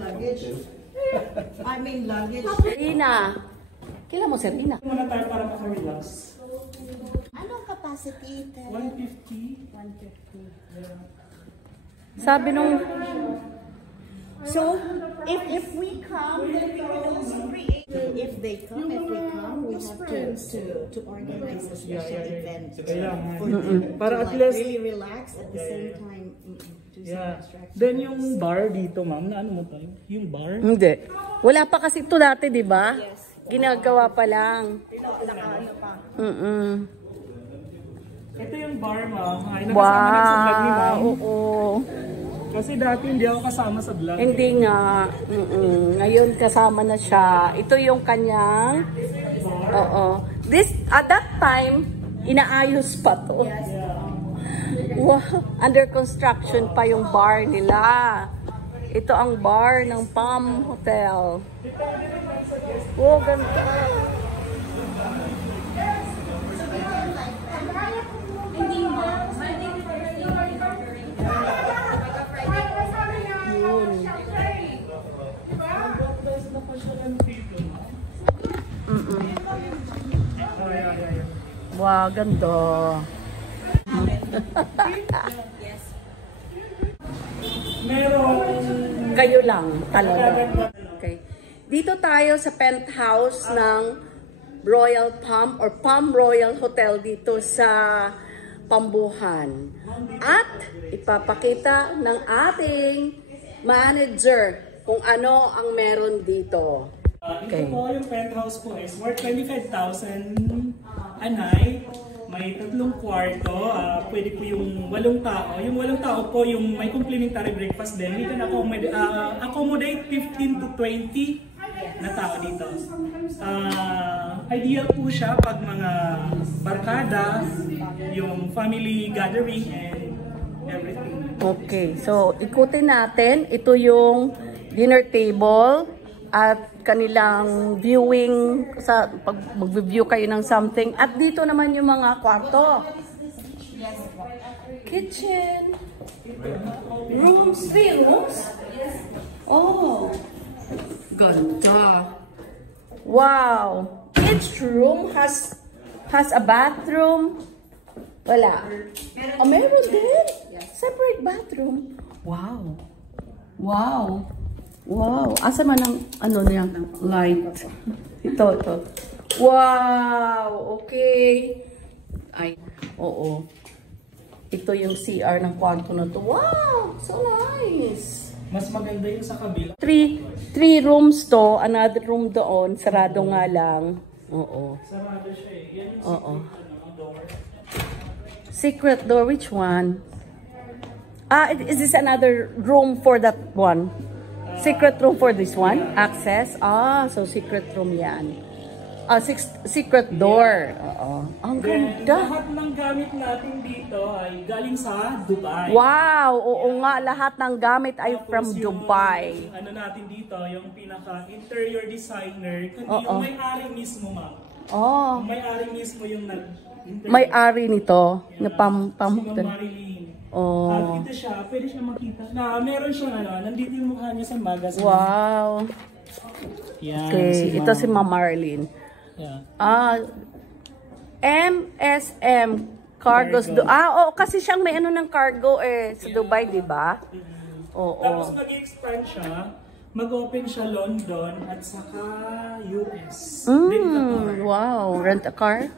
Luggage. I mean luggage. Rina. Kailan mo si Rina? Muna tayo para maka-relax. Anong capacity? 150. 150. Yeah. Sabi nung... So, if we come, if they come, we have to organize a special event for them para at to least really relax at the same time. Do some extraction. Then yung bar dito, ma'am, na ano mo tayo? Yung bar? Hindi. Wala pa kasi ito dati, di ba? Ginagawa pa lang. Nakaano pa. Ito yung bar, ma'am. Ay, nakasama lang sa vlog ni ma'am. Oo. Kasi dati hindi ako kasama sa vlog. Hindi nga. Ngayon kasama na siya. Ito yung kanyang... Oo. At that time, inaayos pa to. Wow. Under construction pa yung bar nila. Ito ang bar ng Palm Hotel. Oh, ganda. Wow, ganda. Meron. Kayo lang talaga. Okay. Dito tayo sa penthouse ng Royal Palm or Palm Royal Hotel dito sa Pambuhan. At ipapakita ng ating manager kung ano ang meron dito. Ito po yung penthouse po is worth 25,000 a night. May 3 kwarto. Pwede po yung 8 tao. Yung 8 tao po yung may complimentary breakfast din. We can accommodate 15 to 20 na tao dito. Ideal po siya pag mga barkada, yung family gathering and everything. Okay, so ikutin natin. Ito yung dinner table at kanilang viewing sa pag mag-view kayo ng something. At dito naman yung mga kwarto. Kitchen. Rooms. 3 rooms? Oh. Ganda. Wow. Each room has a bathroom. Wala. Oh, meron din? Separate bathroom. Wow. Wow. Wow. Asa man ang ano niya? Light. Ito. Wow. Okay. Ay. Oo. Ito yung CR ng kwarto na to. Wow. So nice. Mas maganda yung sa kabila. 3 rooms to. Another room doon. Sarado nga lang. Oo. Sarado siya eh. Yan yung Oo. door. Secret door. Which one? Is this another room for that one? Secret room for this one? Access? So secret room yan. Secret door. Oo. Ang ganda. Lahat ng gamit natin dito ay galing sa Dubai. Wow! Oo nga, lahat ng gamit ay from Dubai. Ano natin dito, yung pinaka-interior designer, kundi yung may-ari mismo, ma'am. Yung may-ari mismo yung nag-interior. May-ari nito, na Palm Si Hotel. Ma'am Marilyn. Oh. Ito siya, pwede siya makita. Meron siyang nandito yung mukha niya sa magazine. Wow. Yan, Okay, ito si Ma'am Marlene. Yeah. MSM Cargos. Oo, kasi siyang may ano ng cargo sa Dubai, di ba? Oo. Tapos mag-expand siya, mag-open siya London at saka US. Wow, rent a car?